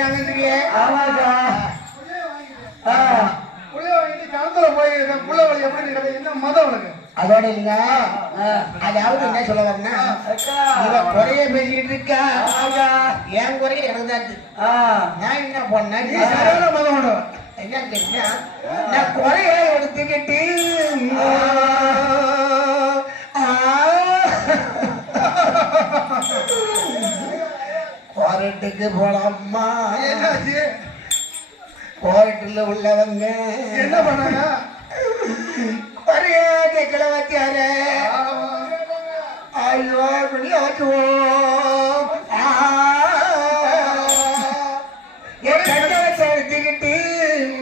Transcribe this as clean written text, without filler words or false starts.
செய்யறாங்கன்றீங்க. ஆமாக்கா. என்ன மதம் உனக்கு? அதோட இல்ல, அதாவது என்ன சொல்ல வரேன்னா, இவ குறைய பேசிக்கிட்டு இருக்கா. என் குறைய எனக்கு தான். நான் என்ன பண்ணேன், மதம் என்ன கேட்டா, நான் குறைய எடுத்துக்கிட்டு கோரட்டுக்கு போலாமா? கோரட்டுல உள்ளவங்க என்ன பண்ணாங்க? குறைய கேட்கல வச்சாரு. ஐயோ வெளியாச்சுவோம்.